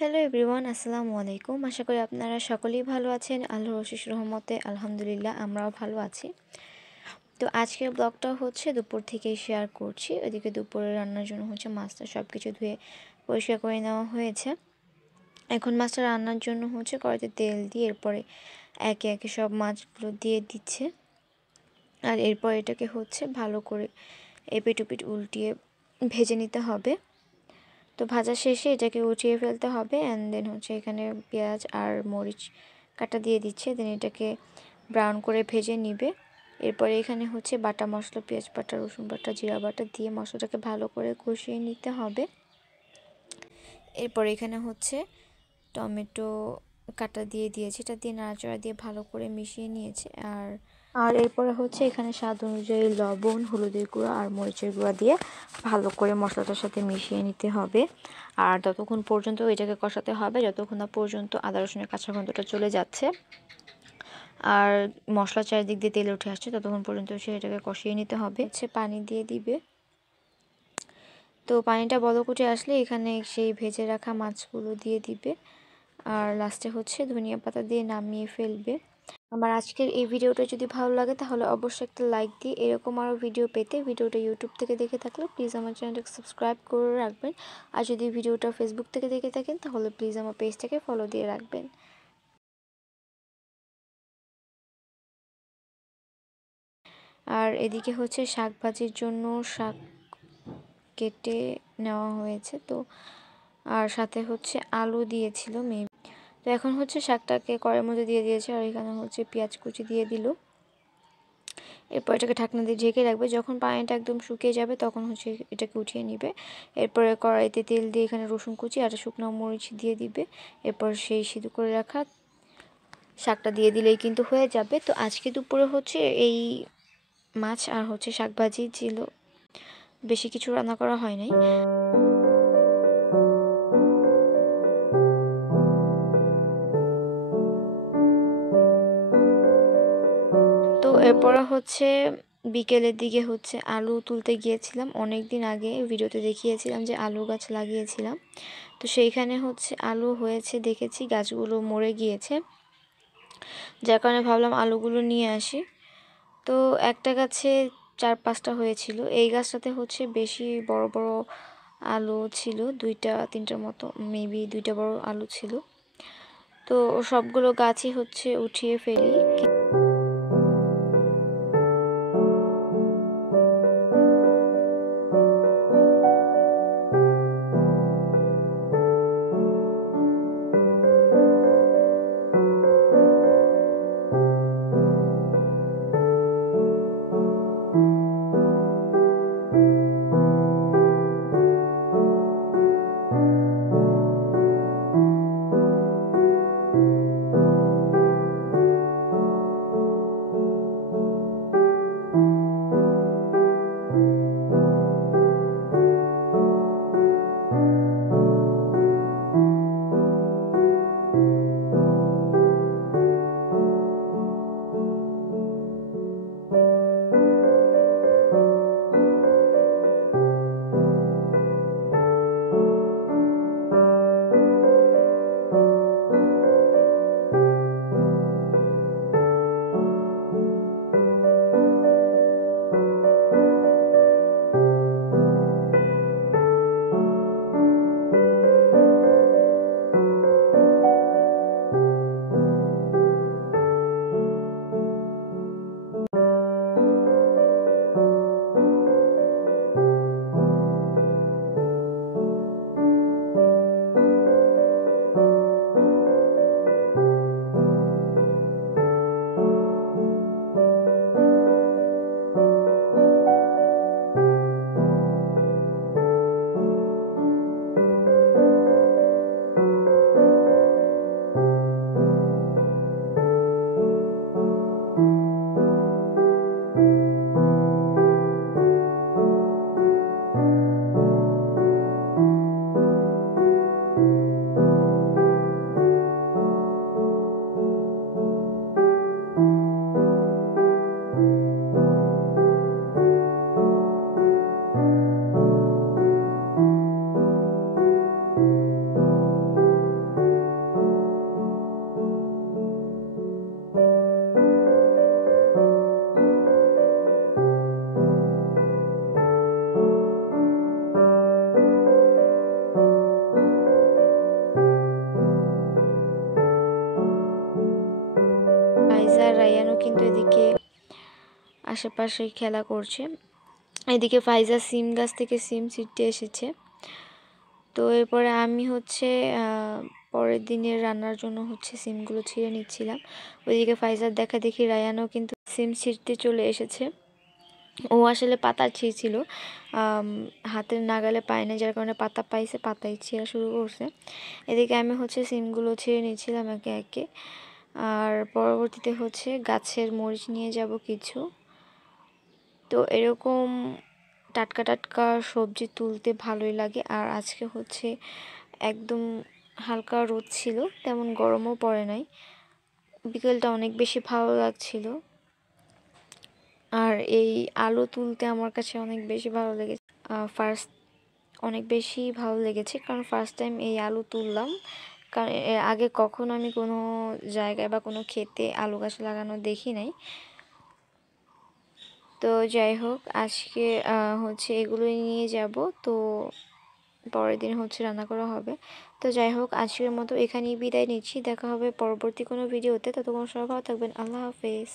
Hello everyone, আসসালামু আলাইকুম। আশা করি আপনারা সকলেই ভালো আছেন। আল্লাহর অশেষ রহমতে আলহামদুলিল্লাহ আমরাও ভালো আছি। তো আজকের ব্লগটা হচ্ছে দুপুর থেকেই শেয়ার করছি। ওইদিকে দুপুরে রান্নার জন্য হচ্ছে মাছটা সব কিছু ধুয়ে পরিষ্কার করে নেওয়া হয়েছে। এখন মাছটা রান্নার জন্য হচ্ছে কড়াইতে তেল দিয়ে এরপরে একে একে সব মাছগুলো দিয়ে দিচ্ছে। আর এরপর এটাকে হচ্ছে ভালো করে এপিট ওপিট উল্টিয়ে ভেজে নিতে হবে। তো ভাজা শেষে এটাকে উঠিয়ে ফেলতে হবে। অ্যান্ড দেন হচ্ছে এখানে পেঁয়াজ আর মরিচ কাটা দিয়ে দিচ্ছে। দেন এটাকে ব্রাউন করে ভেজে নিবে। এরপরে এখানে হচ্ছে বাটা মশলা, পেঁয়াজ বাটা, রসুন বাটা, জিরা বাটা দিয়ে মশলাটাকে ভালো করে কষিয়ে নিতে হবে। এরপর এখানে হচ্ছে টমেটো কাটা দিয়ে দিয়েছি, এটা দিয়ে নাড়াচাড়া দিয়ে ভালো করে মিশিয়ে নিয়েছে। আর এরপরে হচ্ছে এখানে স্বাদ অনুযায়ী লবণ, হলুদের গুঁড়া আর মরিচের গুঁড়া দিয়ে ভালো করে মশলাটার সাথে মিশিয়ে নিতে হবে। আর ততক্ষণ পর্যন্ত এটাকে কষাতে হবে যতক্ষণ না পর্যন্ত আদা রসুনের কাঁচা গন্ধটা চলে যাচ্ছে আর মশলা চারিদিক দিয়ে তেলে উঠে আসছে, ততক্ষণ পর্যন্ত এটাকে কষিয়ে নিতে হবে। হচ্ছে পানি দিয়ে দিবে। তো পানিটা বলক উঠে আসলে এখানে সেই ভেজে রাখা মাছগুলো দিয়ে দিবে। আর লাস্টে হচ্ছে ধনিয়া পাতা দিয়ে নামিয়ে ফেলবে। আমার আজকের এই ভিডিওটা যদি ভালো লাগে তাহলে অবশ্যই একটা লাইক দিয়ে এরকম আরও ভিডিও পেতে ভিডিওটা ইউটিউব থেকে দেখে থাকলে প্লিজ আমার চ্যানেলটাকে সাবস্ক্রাইব করে রাখবেন। আর যদি ভিডিওটা ফেসবুক থেকে দেখে থাকেন তাহলে প্লিজ আমার পেজটাকে ফলো দিয়ে রাখবেন। আর এদিকে হচ্ছে শাক ভাজির জন্য শাক কেটে নেওয়া হয়েছে। তো আর সাথে হচ্ছে আলু দিয়েছিল মেবি। তো এখন হচ্ছে শাকটাকে কড়াইয়ের মধ্যে দিয়ে দিয়েছে আর এখানে হচ্ছে পেঁয়াজ কুচি দিয়ে দিল। এরপর এটাকে ঢাকনা দিয়ে ঢেকে রাখবে। যখন পানিটা একদম শুকিয়ে যাবে তখন হচ্ছে এটাকে উঠিয়ে নিবে। এরপরে কড়াইতে তেল দিয়ে এখানে রসুন কুচি আর শুকনো মরিচ দিয়ে দিবে। এরপর সেই সিদ্ধ করে রাখা শাকটা দিয়ে দিলেই কিন্তু হয়ে যাবে। তো আজকে দুপুরে হচ্ছে এই মাছ আর হচ্ছে শাক ভাজি ছিল, বেশি কিছু রান্না করা হয় নাই। তো এরপরে হচ্ছে বিকেলের দিকে হচ্ছে আলু তুলতে গিয়েছিলাম। অনেক দিন আগে ভিডিওতে দেখিয়েছিলাম যে আলু গাছ লাগিয়েছিলাম। তো সেইখানে হচ্ছে আলু হয়েছে দেখেছি, গাছগুলো মরে গিয়েছে, যার কারণে ভাবলাম আলুগুলো নিয়ে আসি। তো একটা গাছে 4-5টা হয়েছিল। এই গাছটাতে হচ্ছে বেশি বড় বড় আলু ছিল, 2-3টার মতো মেবি 2টা বড় আলু ছিল। তো সবগুলো গাছই হচ্ছে উঠিয়ে ফেলি। আশেপাশে খেলা করছে। এদিকে ফাইজা সিম গাছ থেকে সিম ছিঁড়তে এসেছে। তো এরপরে আমি হচ্ছে পরের দিনের রান্নার জন্য হচ্ছে সিমগুলো ছিঁড়ে নিচ্ছিলাম। ওইদিকে ফাইজার দেখা দেখি রায়ানও কিন্তু সিম ছিঁড়তে চলে এসেছে। ও আসলে পাতা ছিঁড়ছিল, হাতের নাগালে পায় না, যার কারণে পাতা পাইছে, পাতাই ছিঁড়া শুরু করছে। এদিকে আমি হচ্ছে সিমগুলো ছিঁড়ে নিচ্ছিলাম একে একে। আর পরবর্তীতে হচ্ছে গাছের মরিচ নিয়ে যাব কিছু। তো এরকম টাটকা টাটকা সবজি তুলতে ভালোই লাগে। আর আজকে হচ্ছে একদম হালকা রোদ ছিল, তেমন গরমও পড়ে নাই। বিকেলটা অনেক বেশি ভালো লাগছিল। আর এই আলু তুলতে আমার কাছে অনেক বেশি ভালো লেগেছে। অনেক বেশি ভালো লেগেছে কারণ ফার্স্ট টাইম এই আলু তুললাম। কারণ এর আগে কখনো আমি কোনো জায়গায় বা কোনো ক্ষেতে আলু গাছ লাগানো দেখি নাই। তো যাই হোক, আজকে হচ্ছে এগুলোই নিয়ে যাব। তো পরের দিন হচ্ছে রান্না করা হবে। তো যাই হোক, আজকের মতো এখানেই বিদায় নিচ্ছি। দেখা হবে পরবর্তী কোনো ভিডিওতে। ততক্ষণ সবাই ভালো থাকবেন। আল্লাহ হাফেজ।